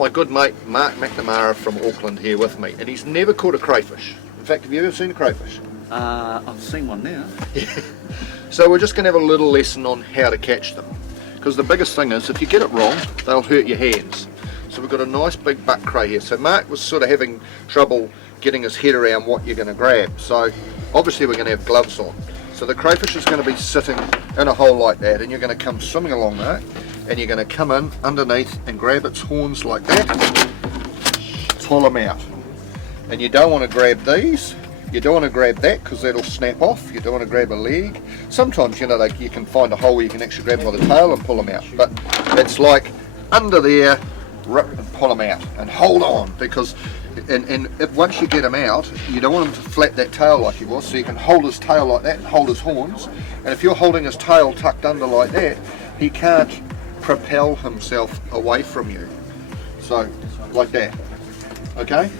my good mate Mark McNamara from Auckland here with me, and he's never caught a crayfish. In fact, have you ever seen a crayfish? I've seen one now. So we're just going to have a little lesson on how to catch them, because the biggest thing is if you get it wrong, they'll hurt your hands. So we've got a nice big buck cray here. So Mark was sort of having trouble getting his head around what you're going to grab. So obviously we're going to have gloves on. So the crayfish is going to be sitting in a hole like that, and you're going to come swimming along there, and you're going to come in underneath and grab its horns like that, pull them out. And you don't want to grab these, you don't want to grab that because that'll snap off, you don't want to grab a leg. Sometimes, you know, like you can find a hole where you can actually grab by the tail and pull them out, but it's like under there, rip and pull them out and hold on, because if once you get him out, you don't want him to flap that tail like he was, so you can hold his tail like that and hold his horns, and if you're holding his tail tucked under like that, he can't propel himself away from you. So like that, okay?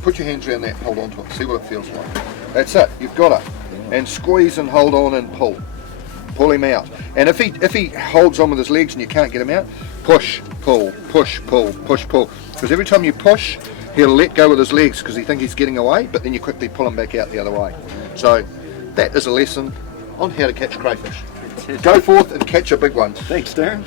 Put your hands around that, hold on to it, see what it feels like. That's it, you've got it. And squeeze and hold on and pull him out. And if he holds on with his legs and you can't get him out, push, pull, push, pull, push, pull. Because every time you push, he'll let go with his legs because he thinks he's getting away, but then you quickly pull him back out the other way. So that is a lesson on how to catch crayfish. Go forth and catch a big one. Thanks, Darren.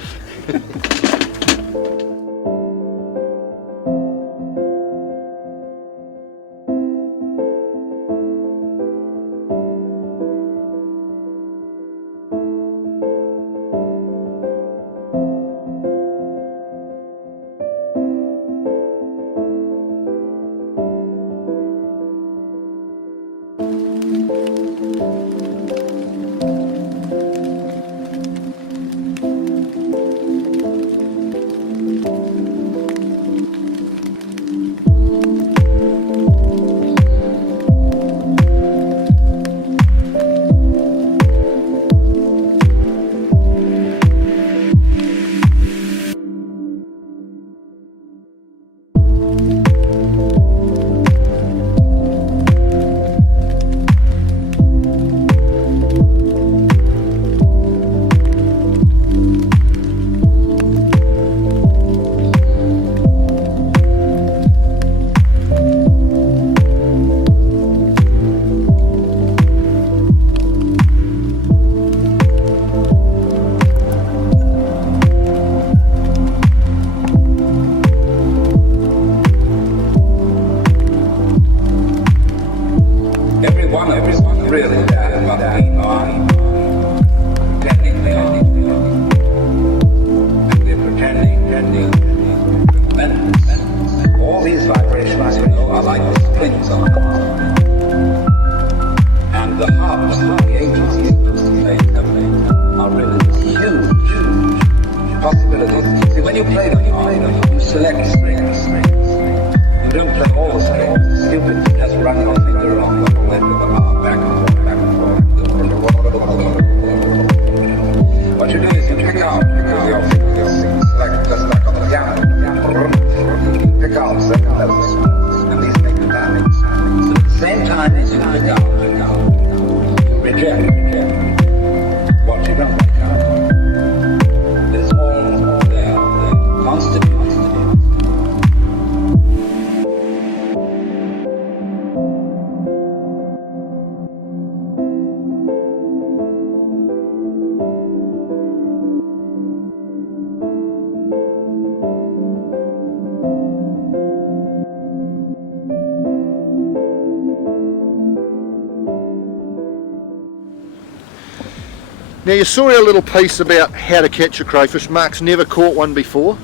Now you saw our little piece about how to catch a crayfish. Mark's never caught one before.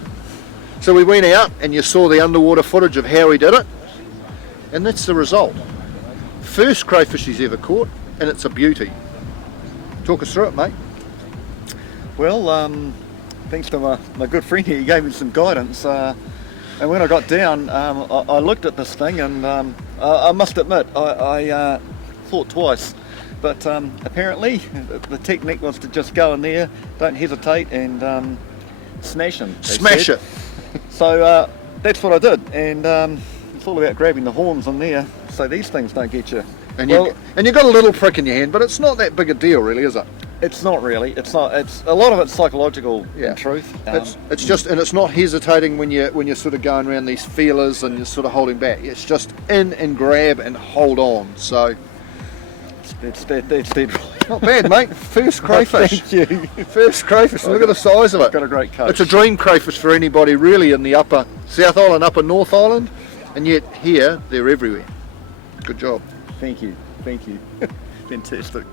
So we went out and you saw the underwater footage of how he did it. And that's the result. First crayfish he's ever caught, and it's a beauty. Talk us through it, mate. Well, thanks to my good friend here, he gave me some guidance. And when I got down, I looked at this thing and I must admit, I thought twice. But apparently the technique was to just go in there, don't hesitate, and smash him. Smash it. So that's what I did, and it's all about grabbing the horns in there so these things don't get you. And you got a little prick in your hand, but it's not that big a deal really, is it? It's not really. It's not. It's a lot of it's psychological. Yeah. In truth, It's just, and it's not hesitating when you're sort of going around these feelers and you're sort of holding back. It's just in and grab and hold on. So it's dead right. not bad, mate. First crayfish. Thank you. First crayfish. Look at the size of it. Got a great coach. It's a dream crayfish for anybody really in the upper South Island, upper North Island, and yet here they're everywhere. Good job. Thank you. Thank you. Fantastic.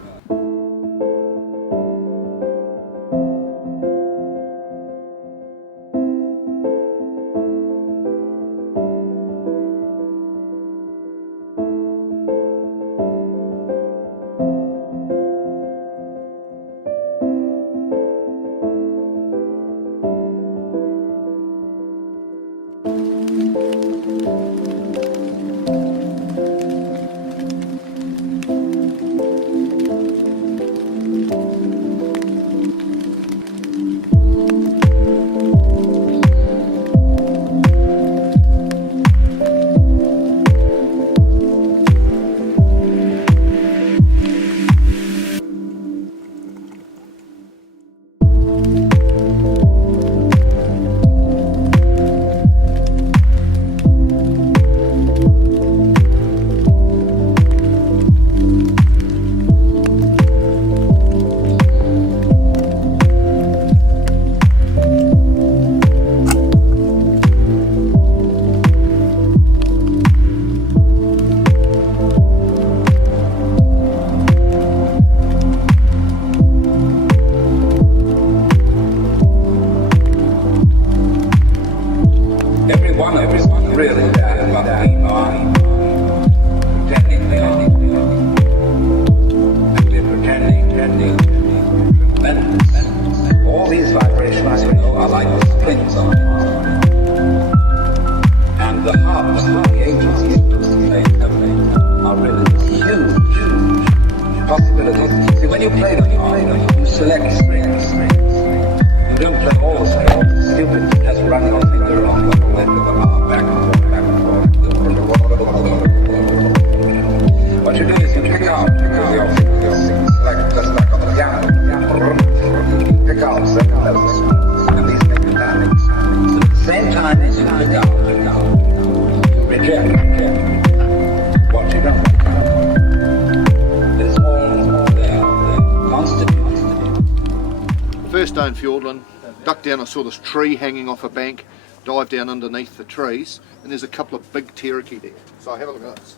First day in Fiordland, ducked down, I saw this tree hanging off a bank, dived down underneath the trees, and there's a couple of big taraki there. So have a look at this.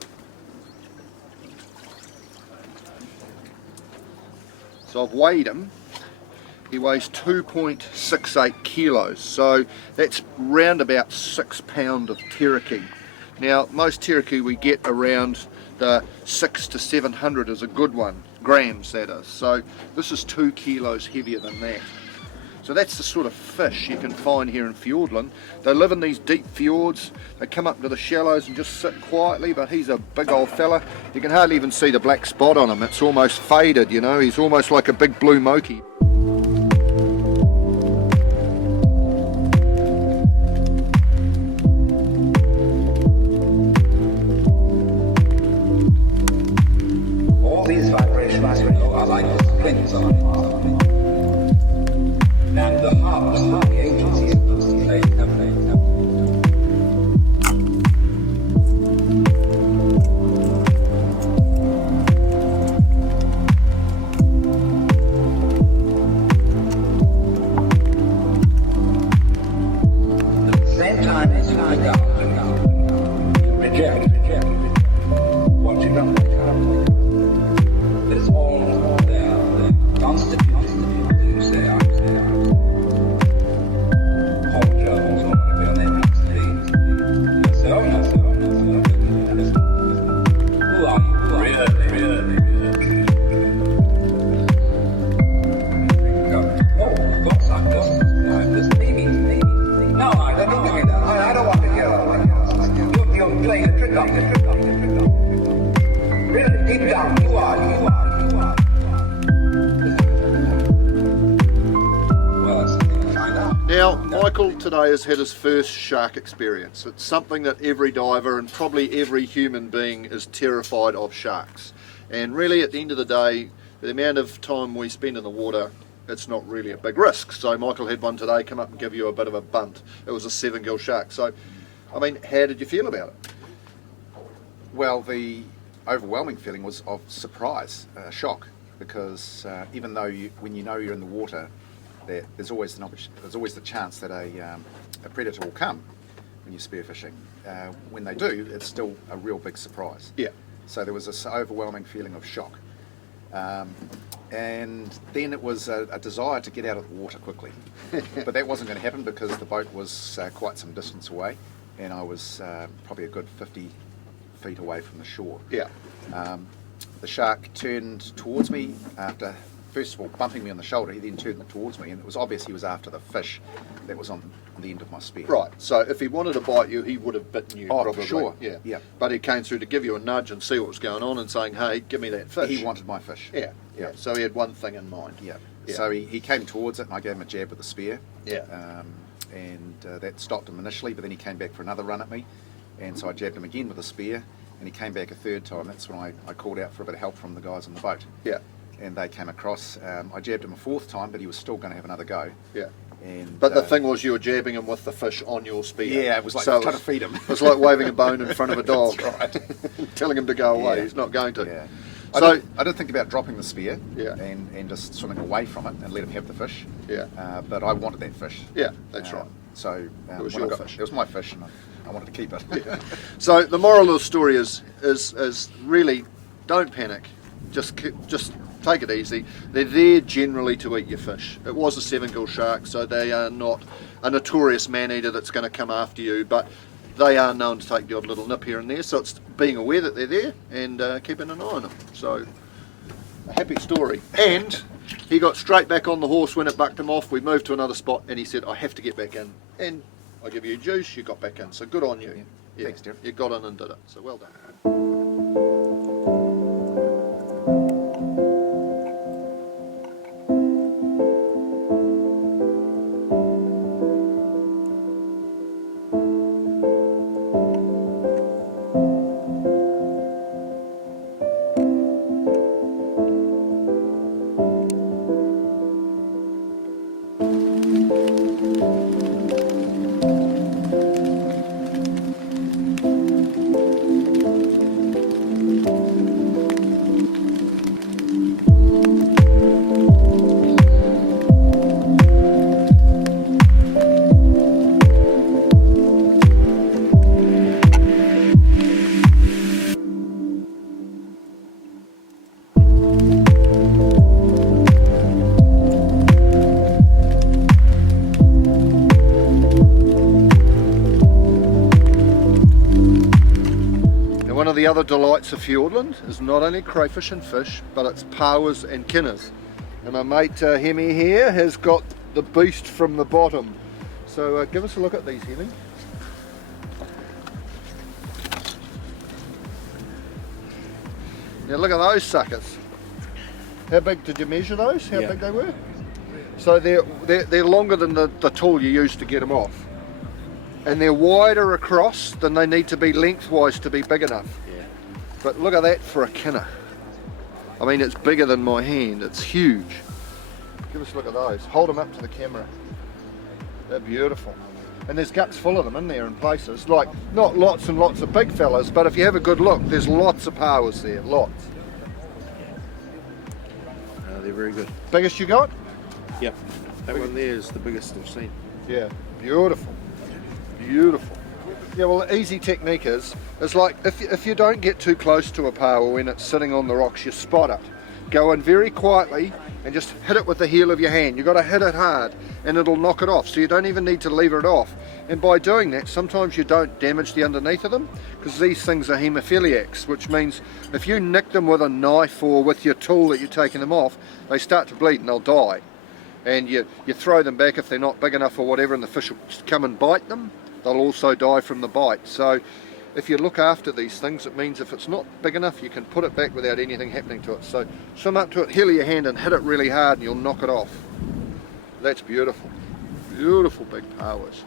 So I've weighed him. He weighs 2.68 kilos, so that's round about 6 pound of taraki. Now most taraki we get around the 600 to 700 is a good one, grams that is. So this is 2 kilos heavier than that. So that's the sort of fish you can find here in Fiordland. They live in these deep fjords, they come up to the shallows and just sit quietly, but he's a big old fella. You can hardly even see the black spot on him, it's almost faded, you know, he's almost like a big blue moki. All these vibrations are like the splints on a and the harps, the agencies play. At the same time, it's like reject what you don't like. It's all there, constantly. Now, Michael today has had his first shark experience. It's something that every diver and probably every human being is terrified of, sharks. And really at the end of the day, the amount of time we spend in the water, it's not really a big risk. So Michael had one today come up and give you a bit of a bunt. It was a 7-gill shark. So, I mean, how did you feel about it? Well, the overwhelming feeling was of surprise, shock, because even though when you know you're in the water, there's always the chance that a predator will come when you're spearfishing. When they do, it's still a real big surprise. Yeah. So there was this overwhelming feeling of shock. And then it was a desire to get out of the water quickly. But that wasn't going to happen because the boat was quite some distance away, and I was probably a good 50 feet away from the shore. Yeah. The shark turned towards me after, first of all, bumping me on the shoulder. He then turned towards me, and it was obvious he was after the fish that was on the end of my spear. Right, so if he wanted to bite you, he would have bitten you, Oh, probably. for sure. Yeah. Yeah. But he came through to give you a nudge and see what was going on and saying, hey, give me that fish. He wanted my fish. Yeah, yeah. So he had one thing in mind. Yeah. Yeah. So he came towards it, and I gave him a jab with the spear. Yeah. And that stopped him initially, but then he came back for another run at me, and so I jabbed him again with the spear, and he came back a third time. That's when I called out for a bit of help from the guys on the boat. Yeah. And they came across. I jabbed him a fourth time, but he was still going to have another go. Yeah. And, But the thing was, you were jabbing him with the fish on your spear. yeah, it was like so trying to feed him. It was like waving a bone in front of a dog. That's right. Telling him to go away. Yeah. He's not going to. Yeah. So, I did think about dropping the spear, Yeah. and just swimming away from it and let him have the fish. Yeah. But I wanted that fish. yeah, that's right. So It was when I your fish. It was my fish, and I wanted to keep it. Yeah. So the moral of the story is really, don't panic. Just take it easy. They're there generally to eat your fish. It was a 7-gill shark, so they are not a notorious man-eater that's going to come after you, but they are known to take the odd little nip here and there, so it's being aware that they're there and keeping an eye on them. So, a happy story. And he got straight back on the horse when it bucked him off. We moved to another spot and he said, I have to get back in. And I give you a juice, you got back in. So good on you. Yeah. Thanks, Darren. You got in and did it. So well done. One of the other delights of Fiordland is not only crayfish and fish, but it's Pauas and kinners. And my mate Hemi here has got the beast from the bottom. So give us a look at these, Hemi. Now look at those suckers. How big did you measure those? How big they were? So they're longer than the tool you use to get them off. And they're wider across than they need to be lengthwise to be big enough. Yeah. But look at that for a kinner. I mean, it's bigger than my hand. It's huge. Give us a look at those. Hold them up to the camera. They're beautiful. And there's guts full of them in there in places. Like, not lots and lots of big fellas, but if you have a good look, there's lots of Pauas there. Lots. They're very good. Biggest you got? Yep. That one there is the biggest I've seen. Yeah. Beautiful. Beautiful. Yeah, well, the easy technique is like if you don't get too close to a Paua when it's sitting on the rocks, you spot it. Go in very quietly and just hit it with the heel of your hand. You've got to hit it hard and it'll knock it off, so you don't even need to lever it off. And by doing that, sometimes you don't damage the underneath of them, because these things are hemophiliacs, which means if you nick them with a knife or with your tool that you're taking them off, they start to bleed and they'll die. And you throw them back if they're not big enough or whatever, and the fish will come and bite them. They'll also die from the bite. So if you look after these things, it means if it's not big enough, you can put it back without anything happening to it. So swim up to it, heel of your hand and hit it really hard and you'll knock it off. That's beautiful. Beautiful big Pauas.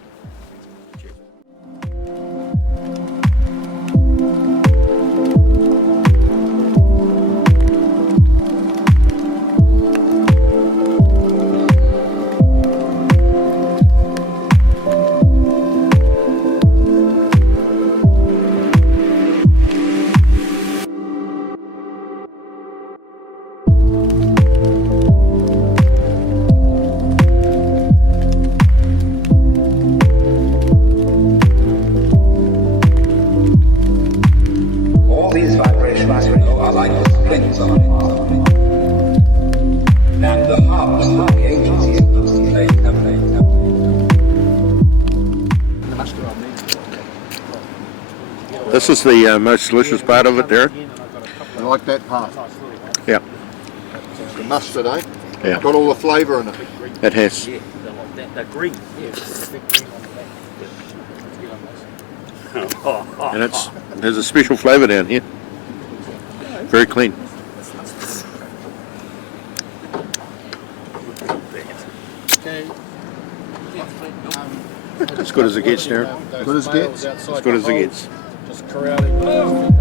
twins on it. And the harvest of the agency is very heavily. This is the most delicious part of it, Darren. I like that part. Yeah, The mustard, eh? Yeah. Got all the flavour in it. it has. They're green. And there's a special flavour down here. Very clean. As good as it gets, Darren. Good as it gets. As good as it gets. Just corralling.